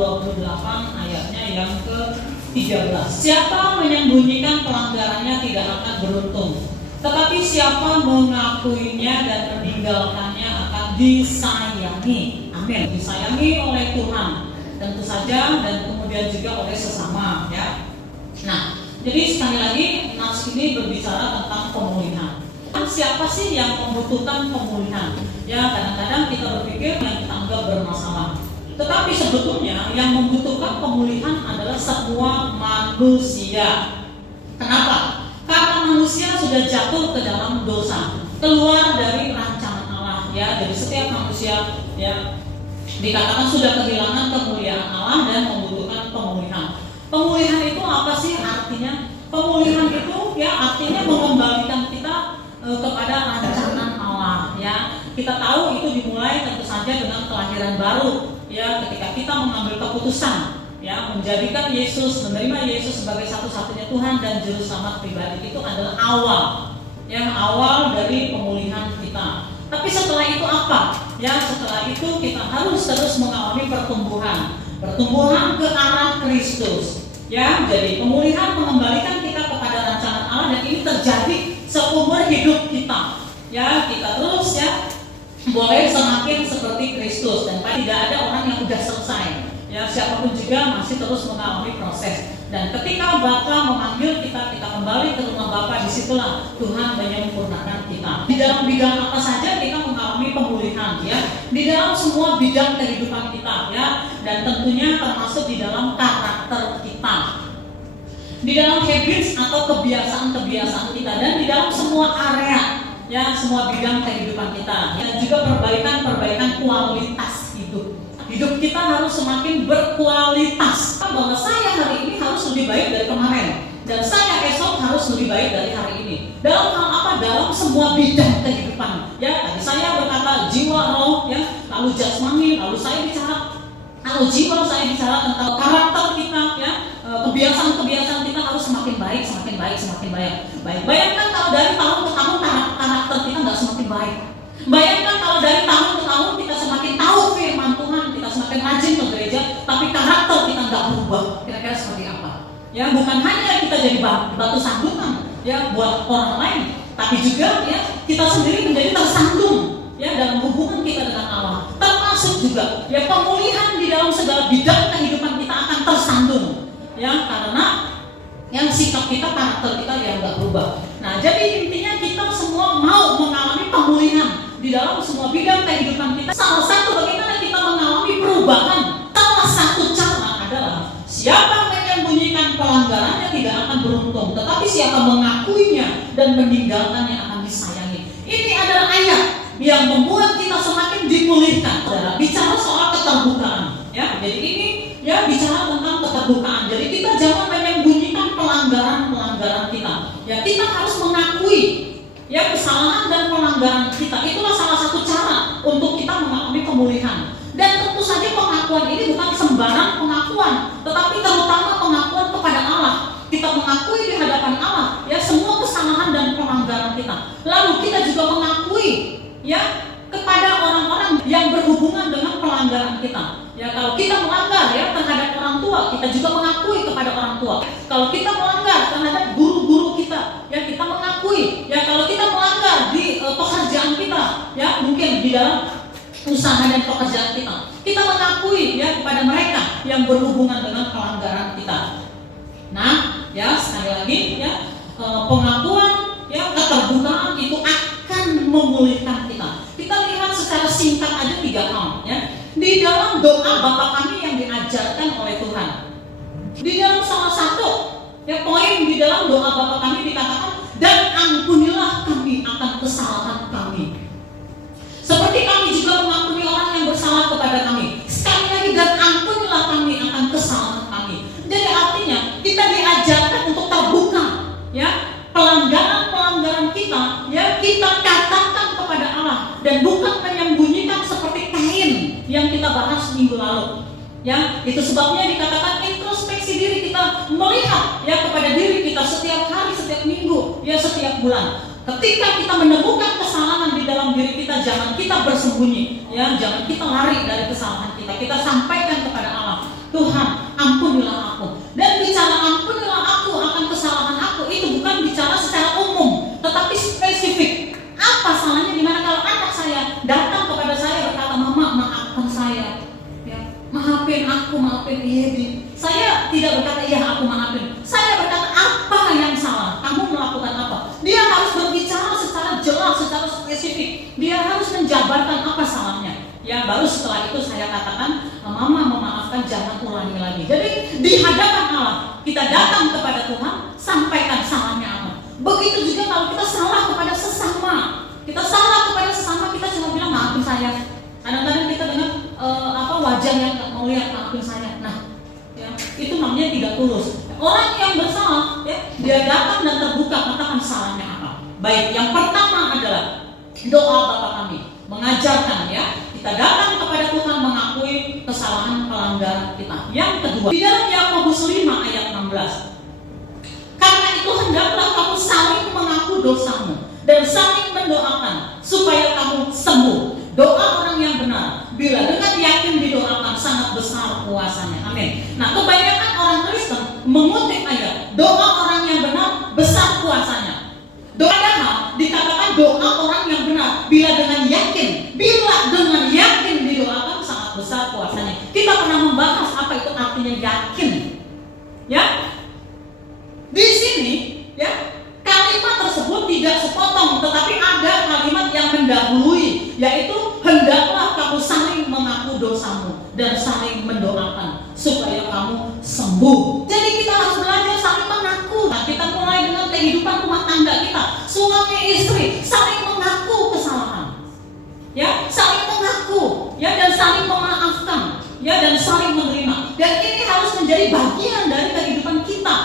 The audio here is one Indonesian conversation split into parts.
28 ayatnya yang ke-13. Siapa menyembunyikan pelanggarannya tidak akan beruntung, tetapi siapa mengakuinya dan meninggalkannya akan disayangi. Amin. Disayangi oleh Tuhan tentu saja, dan kemudian juga oleh sesama, ya. Nah, jadi sekali lagi nas ini berbicara tentang pemulihan. Siapa sih yang membutuhkan pemulihan? Ya, kadang-kadang kita berpikir yang kita anggap bermasalah. Tetapi sebetulnya yang membutuhkan pemulihan adalah semua manusia. Kenapa? Karena manusia sudah jatuh ke dalam dosa, keluar dari rancangan Allah, ya. Jadi setiap manusia, ya, dikatakan sudah kehilangan kemuliaan Allah dan membutuhkan pemulihan. Pemulihan itu apa sih artinya? Pemulihan itu, ya, artinya mengembalikan kita kepada rancangan Allah, ya. Kita tahu itu dimulai tentu saja dengan kelahiran baru, ya, ketika kita mengambil keputusan, ya, menjadikan Yesus, menerima Yesus sebagai satu-satunya Tuhan dan juru selamat pribadi. Itu adalah awal, ya, awal dari pemulihan kita. Tapi setelah itu apa? Ya, setelah itu kita harus terus mengalami pertumbuhan ke arah Kristus. Ya, jadi pemulihan mengembalikan kita kepada rancangan Allah, dan ini terjadi seumur hidup kita. Ya, kita terus, ya, boleh semakin seperti Kristus, dan tidak ada orang yang sudah selesai. Ya, siapapun juga masih terus mengalami proses. Dan ketika Bapa memanggil kita kembali ke rumah Bapa, disitulah Tuhan menyempurnakan kita. Di dalam bidang apa saja kita mengalami pemulihan, ya. Di dalam semua bidang kehidupan kita, ya. Dan tentunya termasuk di dalam karakter kita, di dalam habits atau kebiasaan-kebiasaan kita, dan di dalam semua area, ya, semua bidang kehidupan kita, dan juga perbaikan kualitas hidup. Hidup kita harus semakin berkualitas. Bahwa saya hari ini harus lebih baik dari kemarin, dan saya esok harus lebih baik dari hari ini. Dalam hal apa? Dalam semua bidang kehidupan. Ya, tadi saya berkata jiwa, roh, ya, lalu jasmani, lalu saya bicara, lalu jiwa saya bicara tentang karakter kita, ya, kebiasaan-kebiasaan kita harus semakin baik. Bayangkan kalau dari tahun ke tahun karakter kita nggak semakin baik. Bayangkan kalau dari tahun ke tahun kita semakin tahu firman Tuhan, kita semakin rajin ke gereja, tapi karakter kita nggak berubah. Kira-kira seperti apa? Ya, bukan hanya kita jadi batu sandungan, ya, buat orang lain, tapi juga, ya, kita sendiri menjadi tersandung, ya, dalam hubungan kita dengan Allah. Termasuk juga, ya, pemulihan di dalam segala bidang kehidupan kita akan tersandung, ya, karena yang sikap kita, karakter kita yang nggak berubah. Nah, jadi intinya kita semua mau mengalami pemulihan di dalam semua bidang kehidupan kita. Salah satu bagaimana kita mengalami perubahan, salah satu cara adalah siapa menyembunyikan pelanggarannya tidak akan beruntung, tetapi siapa mengakuinya dan meninggalkannya akan disayangi. Ini adalah ayat yang membuat kita semakin dipulihkan. Saudara, bicara soal keterbukaan, ya. Jadi ini, ya, bicara tentang keterbukaan. Jadi kita jangan menyembunyikan pelanggaran kita. Ya, kita harus mengakui, ya, kesalahan dan pelanggaran kita. Itulah salah satu cara untuk kita mengalami pemulihan. Dan tentu saja pengakuan ini bukan sembarang pengakuan, tetapi terutama pengakuan kepada Allah. Kita mengakui di hadapan Allah, ya, semua kesalahan dan pelanggaran kita. Lalu kita juga mengakui, ya, kepada orang-orang yang berhubungan dengan pelanggaran kita. Ya, kalau kita melanggar, ya, terhadap orang tua, kita juga mengakui kepada orang tua. Kalau kita melanggar terhadap guru-guru kita, ya, kita mengakui. Ya, kalau kita melanggar di pekerjaan kita, ya, mungkin di dalam usaha dan pekerjaan kita mengakui, ya, kepada mereka yang berhubungan dengan pelanggaran kita. Nah, ya, sekali lagi, ya, pengakuan, ya, keterbukaan itu akan memulihkan kita. Kita lihat secara singkat aja 3 hal, ya. Di dalam doa Bapa kami yang diajarkan oleh Tuhan, di dalam salah satu, ya, poin di dalam doa Bapa kami dikatakan, dan ampunilah kami akan kesalahan kami, seperti kami juga mengampuni orang yang bersalah kepada kami. Sekali lagi, dan ampunilah kami akan kesalahan kami. Jadi artinya kita diajarkan untuk terbuka, ya, pelanggaran kita, ya, kita katakan kepada Allah, dan bukan menyembunyikan seperti Kain yang kita bahas minggu lalu. Ya, itu sebabnya dikatakan introspeksi diri, kita melihat, ya, kepada diri kita setiap hari, setiap minggu, ya, setiap bulan. Ketika kita menemukan kesalahan di dalam diri kita, jangan kita bersembunyi, ya, jangan kita lari dari kesalahan kita. Kita sampaikan kepada Allah. Tuhan ampunilah aku. Dan bicara ampunilah aku akan kesalahan aku itu bukan bicara secara umum, tetapi spesifik. Apa salahnya dimana kalau anak saya datang kepada saya berkata, "Mama, maafkan saya, ya, maafin aku, maafin Yedi." Saya tidak berkata, "Iya, aku maafin." Saya berkata, "Apa yang salah? Kamu melakukan apa?" Dia harus berbicara secara jelas, secara spesifik. Dia harus menjabarkan apa salahnya. Ya, baru setelah itu saya katakan, "Mama memaafkan, jangan ulangi lagi." Jadi di hadapan Allah kita datang kepada Tuhan, sampaikan salahnya apa. Begitu juga kalau kita salah kepada sesama. Kita salah kepada sesama, kita cuma bilang, "Maafin saya." Kadang-kadang kita dengar wajah yang nggak mau lihat, "Maafin saya." Nah, ya, itu namanya tidak tulus. Orang yang bersalah, ya, dia datang dan terbuka katakan salahnya apa. Baik, yang pertama adalah doa Bapa kami mengajarkan, ya, kita datang kepada Tuhan mengakui kesalahan pelanggaran kita. Yang kedua, di dalam Yakobus 5 ayat 16. Karena itu hendaklah kamu saling mengaku dosamu dan saling mendoakan supaya kamu sembuh. Doa orang yang benar bila dengan yakin didoakan sangat besar kuasanya. Amin. Nah, kebanyakan orang Kristen mengutip ayat doa orang yang benar besar kuasanya. Padahal dikatakan doa orang yang benar bila dengan yakin didoakan sangat besar kuasanya. Kita pernah membahas apa itu artinya yakin, ya. Di sini, ya, kalimat tersebut tidak sepotong, tetapi ada kalimat yang mendahului, yaitu hendaklah kamu saling mengaku dosamu dan saling mendoakan supaya kamu sembuh. Jadi kita harus belajar saling mengaku. Nah, kita mulai dengan kehidupan rumah tangga kita, suami istri saling mengaku kesalahan, ya, saling mengaku, ya, dan saling memaafkan, ya, dan saling menerima. Dan ini harus menjadi bagian dari kehidupan kita,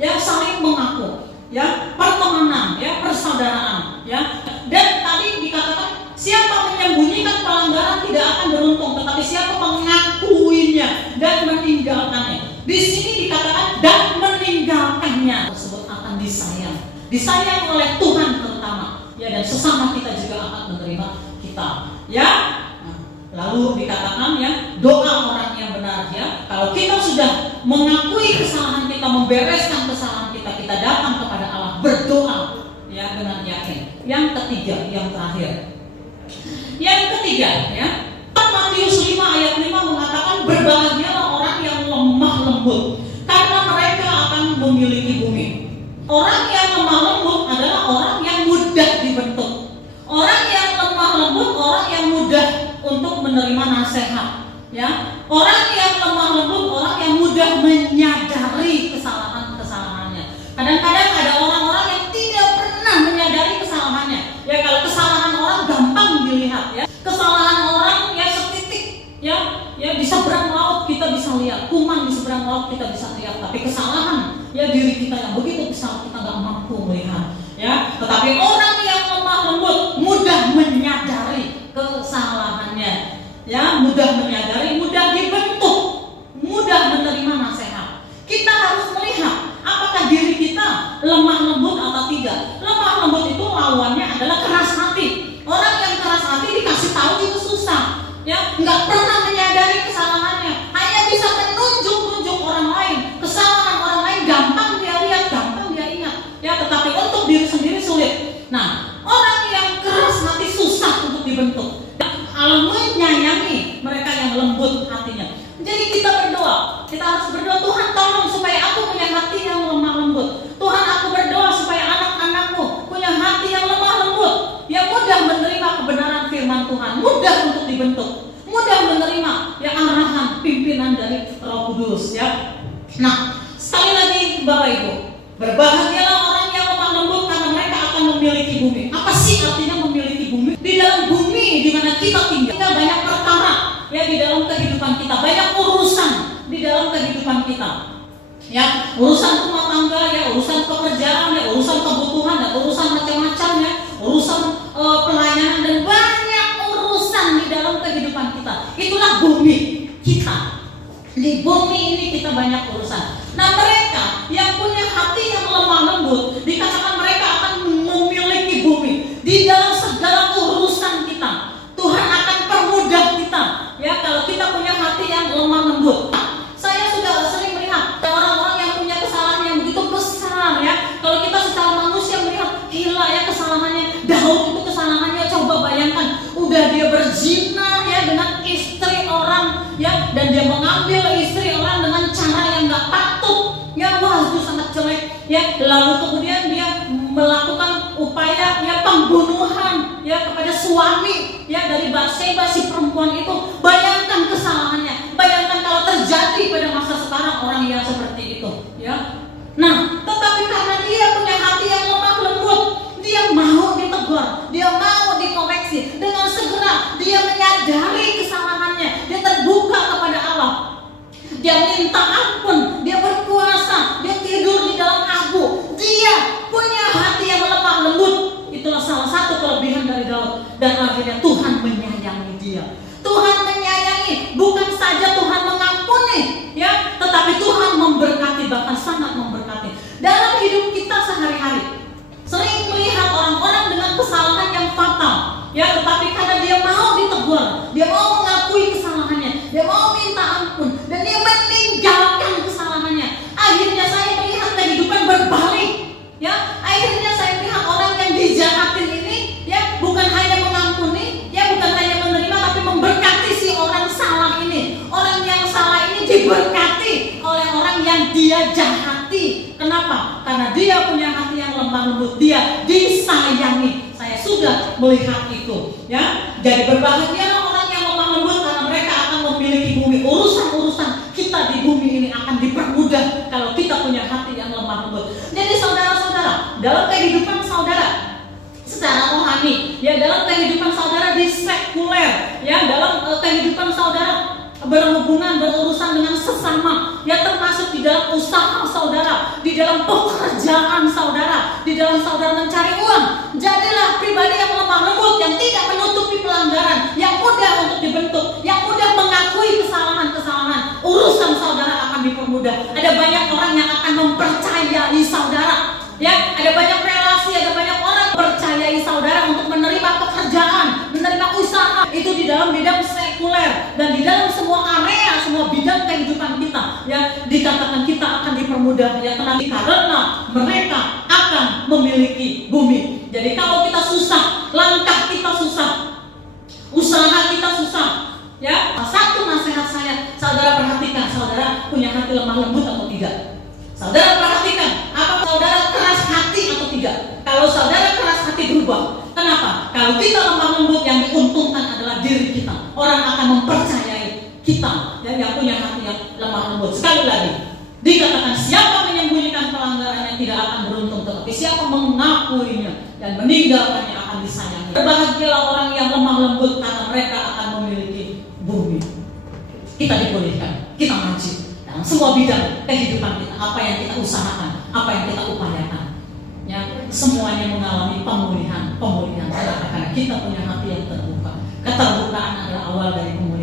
ya, saling mengaku, ya, pertemanan, ya, persaudaraan, ya. Dan tadi dikatakan siapa menyembunyikan pelanggaran tidak akan beruntung, tetapi siapa mengakuinya dan meninggalkannya. Di sini dikatakan dan meninggalkannya tersebut akan disayang oleh Tuhan terutama, ya, dan sesama kita juga akan menerima kita, ya. Lalu dikatakan, ya, doa orang yang benar, ya. Kalau kita sudah mengakui kesalahan kita, membereskan kesalahan kita, kita datang kepada Allah berdoa, ya, dengan yakin. Yang ketiga, yang terakhir. Yang ketiga, ya. Matius 5 ayat 5 mengatakan berbahagialah orang yang lemah lembut karena mereka akan memiliki bumi. Orang yang lemah lembut adalah orang yang mudah dibentuk. Orang yang lemah lembut, orang yang mudah untuk menerima nasihat, ya. Orang yang lemah lembut, orang yang mudah menyadari kesalahannya. Kadang-kadang ada orang-orang yang tidak pernah menyadari kesalahannya. Ya, kalau kesalahan orang gampang dilihat, ya. Kesalahan orang, ya, setitik, ya, di seberang laut kita bisa lihat, kuman di seberang laut kita bisa lihat. Tapi kesalahan, ya, diri kita yang begitu besar kita nggak mampu melihat, ya. Tetapi orang yang lemah lembut mudah menyadari kesalahannya, ya, mudah menyadari, mudah dibentuk, mudah menerima nasihat. Kita harus melihat apakah diri kita lemah lembut atau tidak. Lemah lembut itu lawannya adalah keras hati. Orang yang keras hati dikasih tahu juga susah, ya, nggak pernah menyadari kesalahannya, hanya bisa menunjuk orang lain. Kesalahan orang lain gampang dia lihat, gampang dia ingat, ya, tetapi untuk diri sendiri sulit. Nah, orang yang keras hati susah untuk dibentuk. Allah menyayangi mereka yang lembut hatinya. Jadi kita berdoa, kita harus berdoa, Tuhan tolong supaya aku punya hati yang lemah lembut. Tuhan, aku berdoa supaya anak-anakku punya hati yang lemah lembut, yang mudah menerima kebenaran firman Tuhan, mudah untuk dibentuk, mudah menerima, ya, arahan pimpinan dari Roh Kudus, ya. Nah, sekali lagi Bapak Ibu, berbahagialah orang yang lemah lembut karena mereka akan memiliki bumi. Apa sih artinya memiliki bumi? Di dalam bumi di mana kita tinggal banyak perkara, ya, di dalam kehidupan kita, banyak urusan di dalam kehidupan kita, ya, urusan rumah tangga, ya, urusan pekerjaan, ya, urusan kebutuhan, ya, urusan macam-macam, ya, urusan pelayanan, dan banyak urusan di dalam kehidupan kita. Itulah bumi kita. Di bumi ini kita banyak urusan. Nah, mereka yang punya hati yang lemah lembut dikatakan mereka akan memiliki bumi. Di dalam segala urusan kita Tuhan akan permudah kita, ya, kalau kita punya hati yang lemah lembut. Saya berzina ya dengan istri orang ya, dan dia mengambil istri orang dengan cara yang nggak patut ya, wah itu sangat jelek ya. Lalu kemudian dia melakukan upaya ya pembunuhan ya kepada suami ya dari Batseba si perempuan itu. Bayangkan kesalahannya, bayangkan kalau terjadi pada masa sekarang orang yang seperti itu ya. Nah, tetapi karena dia punya hati yang lemah lembut, dia mau ditegur, dia mau dikoreksi. Dengan segera dia menyadari kesalahannya, dia terbuka kepada Allah, dia minta ampun, dia berpuasa, dia tidur di dalam abu. Dia punya hati yang lemah lembut. Itulah salah satu kelebihan dari Daud. Dan akhirnya Tuhan menyayangi dia. Tuhan menyayangi, bukan saja Tuhan mengampuni ya, tetapi Tuhan memberkati, bahkan sangat memberkati. Dalam hidup kita sehari-hari sering melihat orang-orang dengan kesalahan yang fatal ya, tetapi karena dia mau ditegur, dia mau mengakui kesalahannya, dia mau minta ampun, dan dia meninggalkan kesalahannya, akhirnya saya melihat kehidupan berbalik ya. Akhirnya saya melihat orang yang dijahatin ini ya, bukan hanya mengampuni ya, bukan hanya menerima, tapi memberkati si orang salah ini. Orang yang salah ini diberkati oleh orang yang dia jahati. Kenapa? Karena dia punya hati yang lemah lembut, dia disayangi. Saya sudah melihat itu ya. Jadi berbahagialah orang yang lemah lembut, karena mereka akan memiliki bumi. Urusan-urusan kita di bumi ini akan dipermudah kalau kita punya hati yang lemah lembut. Jadi saudara-saudara, dalam kehidupan saudara secara rohani ya, dalam kehidupan saudara di sekuler ya, dalam kehidupan saudara berhubungan, berurusan dengan sesama ya, termasuk di dalam usaha saudara, di dalam pekerjaan saudara, di dalam saudara mencari uang, jadilah pribadi yang lemah lembut, yang tidak menutupi pelanggaran, yang mudah untuk dibentuk, yang mudah mengakui kesalahan-kesalahan. Urusan saudara akan dipermudah. Ada banyak orang yang akan mempercayai saudara ya, ada banyak relasi, ada banyak orang percayai saudara untuk menerima pekerjaan, menerima usaha. Itu di dalam bidang sekuler, dan di dalam semua area, semua bidang kehidupan kita ya, dikatakan kita akan dipermudah ya. Kenapa? Karena mereka akan memiliki bumi. Jadi kalau kita susah, langkah kita susah, usaha kita susah ya, satu nasihat saya, saudara perhatikan, saudara punya hati lemah lembut atau tidak. Saudara perhatikan, apakah saudara keras hati atau tidak. Kalau saudara keras hati, berubah. Kenapa? Kalau kita lemah lembut, yang diuntungkan adalah diri kita. Orang akan mempercayai kita ya, yang punya hati yang lemah lembut. Sekali lagi dikatakan, siapa menyembunyikan pelanggarannya tidak akan beruntung, tetapi siapa mengakuinya dan meninggalkannya akan disayangi. Berbahagialah orang yang lemah lembut, karena mereka akan memiliki bumi. Kita dipulihkan, kita maju dalam semua bidang kehidupan kita. Apa yang kita usahakan, apa yang kita upayakan ya, semuanya mengalami pemulihan karena kita punya hati yang terbuka. Keterbukaan adalah awal dari pemulihan.